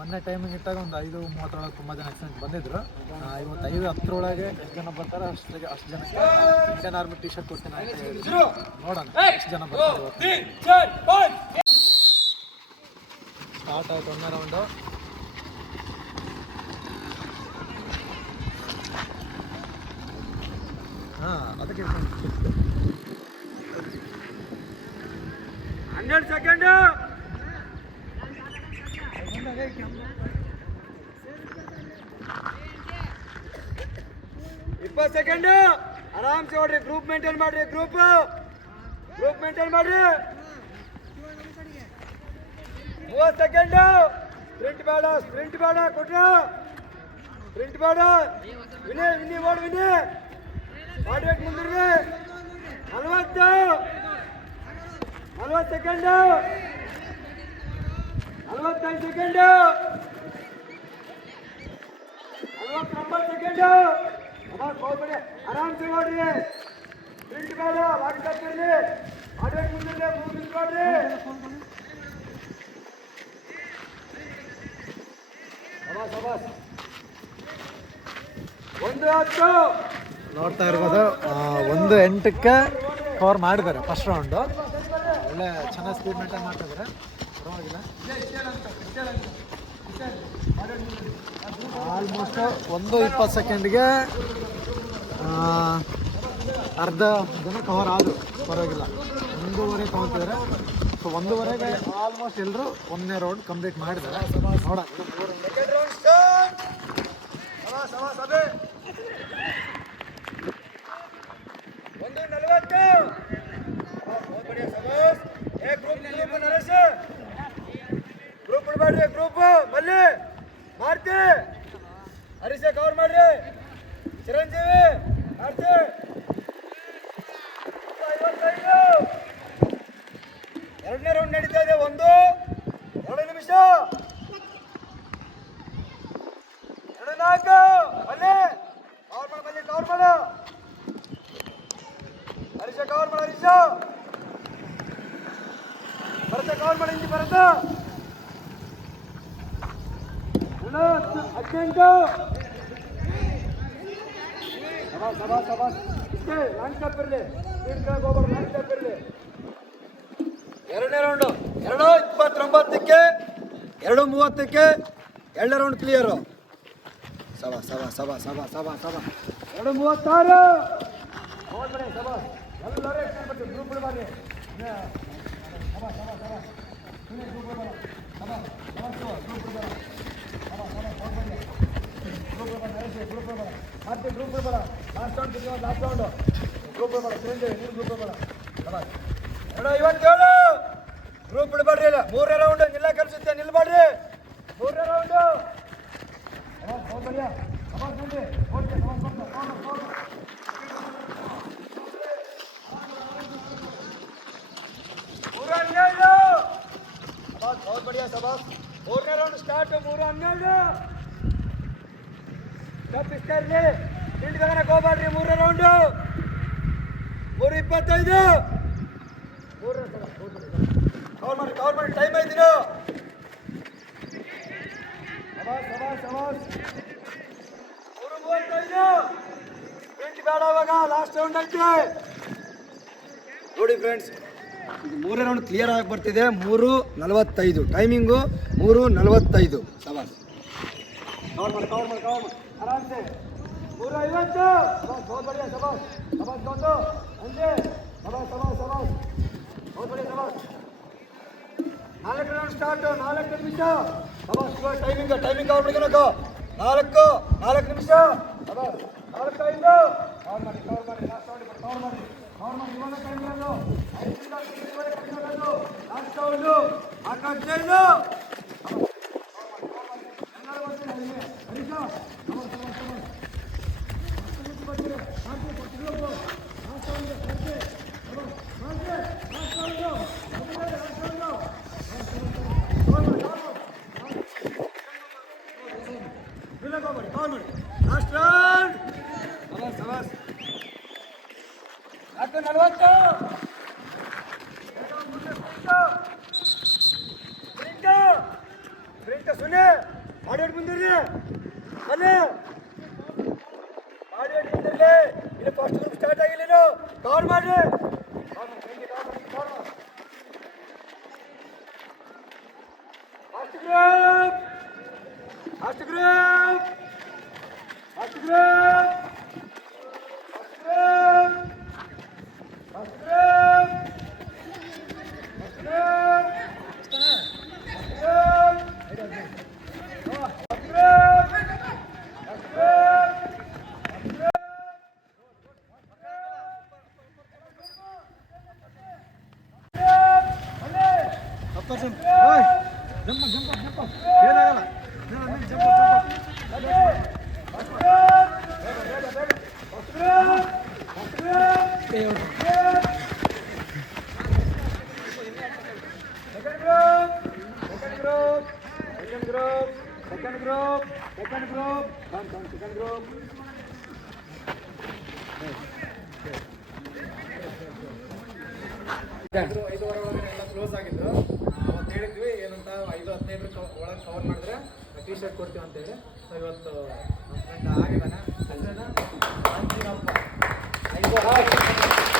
ಮೊನ್ನೆ ಟೈಮಿಂಗ್ ಇಟ್ಟಾಗ ಒಂದು ಐದು ಮೂವತ್ತರೊಳಗೆ ತುಂಬ ಜನ ಆಕ್ಸಿಡೆಂಟ್ ಬಂದಿದ್ರು. ಇವತ್ತು ಐದು ಹತ್ತರೊಳಗೆ ಎಷ್ಟು ಜನ ಬರ್ತಾರೆ ಅಷ್ಟು ಅಷ್ಟು ಜನಕ್ಕೆ ಇಂಡಿಯನ್ ಆರ್ಮಿ ಟಿ ಶರ್ಟ್ ಕೊಡ್ತೀನಿ ನೋಡೋಣ, ಎಷ್ಟು ಜನ ಬರ್ತಾರೆ ಸ್ಟಾರ್ಟ್ ಆಯ್ತು ಒಂದೇ ರೌಂಡು ಹಾಂ, ಅದಕ್ಕೆ ಹನ್ನೆರಡು ಸೆಕೆಂಡ್ ಇಪ್ಪತ್ತು ಸೆಕೆಂಡ್. ಆರಾಮ್ಸೆ ಹೊಡ್ರಿ. ಗ್ರೂಪ್ ಮೇಂಟೈನ್ ಮಾಡ್ರಿ, ಗ್ರೂಪ್. ಗ್ರೂಪ್ ಮೇಂಟೈನ್ ಮಾಡ್ರಿ. ಮೂವತ್ತು ಸೆಕೆಂಡ್. ಸ್ಪ್ರಿಂಟ್ ಬೇಡ ಸ್ಪ್ರಿಂಟ್ ಬೇಡ, ಕೊಟ್ರ. ಸ್ಪ್ರಿಂಟ್ ಬೇಡ. ವಿನಿ ವಿನಿ ಓಡ್ ವಿನಿ ಮಾಡ್ಬೇಕು ಮುಂದಿರ್ರಿ. ನಲ್ವತ್ತು. ನಲ್ವತ್ತು ಸೆಕೆಂಡ್. ನಲ್ವತ್ತೈದು ಸೆಕೆಂಡ್ ನಲವತ್ತೊಂಬತ್ತು ಸೆಕೆಂಡ್ ಹೋಗ್ಬೇಡಿ ಆರಾಮ್ಸೆ ನೋಡ್ರಿ ಪ್ರಿಂಟ್ ಬೇಡ ವಾಟ್ ಕಟ್ಟಿರ್ಲಿ ಮಾಡ್ಬೇಕು ಮುಂದೆ ಮೂರು ನಿಂತ್ಕೊಡ್ರಿ ಸಬಾಸ್ ಸಬಾಸ್ ಒಂದು ಹತ್ತು. ನೋಡ್ತಾ ಇರ್ಬೋದು ಒಂದು ಎಂಟಕ್ಕೆ ಕವರ್ ಮಾಡಿದ್ದಾರೆ ಫಸ್ಟ್ ರೌಂಡು ಒಳ್ಳೆ, ಚೆನ್ನಾಗಿ ಸ್ಪೀಡ್ ಮೇಂಟೈನ್ ಮಾಡ್ತಿದ್ದಾರೆ. ಆಲ್ಮೋಸ್ಟ್ ಒಂದು ಇಪ್ಪತ್ತು ಸೆಕೆಂಡ್ಗೆ ಅರ್ಧ ಜನ ಕವರ್ ಆದರು. ಪರವಾಗಿಲ್ಲ. ಒಂದೂವರೆ ತೊಗೊತಿದ್ದಾರೆ ಸೊ ಒಂದೂವರೆಗೆ ಆಲ್ಮೋಸ್ಟ್ ಎಲ್ಲರೂ ಒಂದನೇ ರೌಂಡ್ ಕಂಪ್ಲೀಟ್ ಮಾಡಿದ್ದಾರೆ. ನೋಡ ಒಂದು ನಲವತ್ತು. ಮಾಡ್ರಿ ಗ್ರೂಪ್ ಬಲ್ಲಿ ಮಾರ್ತಿ. ಹರೀಶ್ ಕವರ್ ಮಾಡ್ರಿ. ಚಿರಂಜೀವಿ ಮಾಡ್ತಿ ಎರಡನೇ ರೌಂಡ್ ನಡೀತಾ ಇದೆ, ಒಂದು. ಎರಡು ನಿಮಿಷ. ಎರಡು ನಾಲ್ಕು. ಅಲ್ಲಿ ಕವರ್ ಮಾಡ ಬಲ್ಲಿ ಕವರ್ ಮಾಡ. ಹರೀಶ ಕವರ್ ಮಾಡ, ಹರೀಶ. ಬರುತ್ತೆ ಕವರ್ ಮಾಡಿ ಬರುತ್ತಾ ಎರಡನೇ ರೌಂಡು ಎರಡು ಇಪ್ಪತ್ತೊಂಬತ್ತಕ್ಕೆ, ಎರಡು ಮೂವತ್ತಕ್ಕೆ, ಎರಡನೇ ರೌಂಡ್ ಕ್ಲಿಯರು ಸಬಾ ಸಬಾ ಸಬಾ ಸಬಾ ಸಬಾ ಸಬಾ ಎರಡು ಮೂವತ್ತಾರು. ಸಭಾ. ಎಲ್ಲರೂ ಗ್ರೂಪ್ ಸುಮ್ಮನೆ ಗ್ರೂಪ್ ಬಿಡಬಾರ ಸಬಾ ಸಬಾ ಸಬಾ ಗ್ರೂಪ್ ಮತ್ತೆ group ಬಿಡಬಾರ last round last round group ಬಿಡಬಾರ Chiranjeevi ನೀನು ಗ್ರೂಪ್ ಸಬಾ ಎರಡು ಐವತ್ತೇಳು ಗ್ರೂಪ್ ಬಿಡಬೇಡ್ರಿ ಇಲ್ಲ ಮೂರನೇ ರೌಂಡ್ ನಿಲ್ಲ ಕಲಿಸುತ್ತೆ ನಿಲ್ಬೇಡ್ರಿ ಮೂರನೇ ರೌಂಡು ಹೋಗ್ಬೇಡಿ ಸ್ಟಾರ್ಟ್ ಮೂರು ಹನ್ನೆರಡು ಸ್ಟಾಪ್ ಇಷ್ಟ ಇರಲಿ ಫೀಲ್ಡ್ ತಗೊಳಕ್ ಹೋಗ್ಬೇಡ್ರಿ ಮೂರನೇ ರೌಂಡು ಮೂರು ಇಪ್ಪತ್ತೈದು ಮೂರನೇ ಕವರ್ ಮಾಡಿ ಕವರ್ ಮಾಡಿ ಟೈಮ್ ಐದಿರು ಸಬಾಸ್ ಸಬಾಸ್ ಸಬಾಸ್ ಮೂರು ಮೂವತ್ತೈದು ಫ್ರೆಂಡ್ ಬೇಡ ಅವಾಗ ಲಾಸ್ಟ್ ರೌಂಡ್ ಐತೆ ನೋಡಿ ಫ್ರೆಂಡ್ಸ್ ಮೂರನೇ ರೌಂಡ್ ಕ್ಲಿಯರ್ ಆಗಿ ಬರ್ತಿದೆ. ಮೂರು ನಲವತ್ತೈದು. ಟೈಮಿಂಗು ಮೂರು ನಲವತ್ತೈದು. ಸಬಾಸ್ ಕವರ್ ಮಾಡಿ ಕವರ್ ಮೂರು ಐವತ್ತು. ನಾಲ್ಕು ಸ್ಟಾರ್ಟ್ ನಾಲ್ಕು ನಿಮಿಷ. ಟೈಮಿಂಗ್ ಟೈಮಿಂಗ್ ಕವರ್ ಮಾಡ್ಕೊಳಕು ನಾಲ್ಕು ನಾಲ್ಕು ನಿಮಿಷ. ಅದ ನಾಲ್ಕು ಕವರ್ ಮಾಡಿ ಕವರ್ ಮಾಡಿ ಲಾಸ್ಟ್ ರೌಂಡ್ ಕವರ್ ಮಾಡಿ ಕವರ್ ಮಾಡಿ ಇವಾಗ ಟೈಮ್ ಇರೋದು ಐದರಿಂದ ಹತ್ತುವರೆ ಟೈಮ್ ಇರೋದು ಲಾಸ್ಟ್ ರೌಂಡು ನಾಲ್ಕು ಹದಿನೈದು ಎಲ್ಲರೂ ಬರ್ತೀರಾ ಇಲ್ಲಿ? ಹರೀಶ ಸಬಾಸ್ ಸಬಾಸ್ ಸಬಾಸ್ ಲಾಸ್ಟ್ ರೌಂಡ್ ಸಬಾಸ್ ಸಬಾಸ್ ನಾಲ್ಕು ನಲವತ್ತು ಪ್ರಿಂಟ್ ಪ್ರಿಂಟ್ ಸುನೆ ಆಡಿಯೋಡ್ ಮುಂದಿರ್ರಿ ಬನ್ನಿ ಆಡಿಯೋಡ್ ಮುಂದಿರ್ಲಿ ಇಲ್ಲಿ ಫಸ್ಟ್ ಗ್ರೂಪ್ ಸ್ಟಾರ್ಟ್ ಆಗಿಲ್ಲ ಇನ್ನು ಕವರ್ ಮಾಡ್ರಿ first group first group first group first group ಐದುವರೆ ಒಳಗಡೆ ಎಲ್ಲ ಕ್ಲೋಸ್ ಆಗಿದ್ದು ಅವತ್ತು ಹೇಳಿದ್ವಿ ಏನಂತ ಐದು ಹದಿನೈದರ ಒಳಗೆ ಕವರ್ ಮಾಡಿದ್ರೆ ಟಿ ಶರ್ಟ್ ಕೊಡ್ತೀವಿ ಅಂತೇಳಿ ಸೊ ಇವತ್ತು ನಮ್ಮ ಫ್ರೆಂಡ್ ಆಗಿದ್ದಾನೆ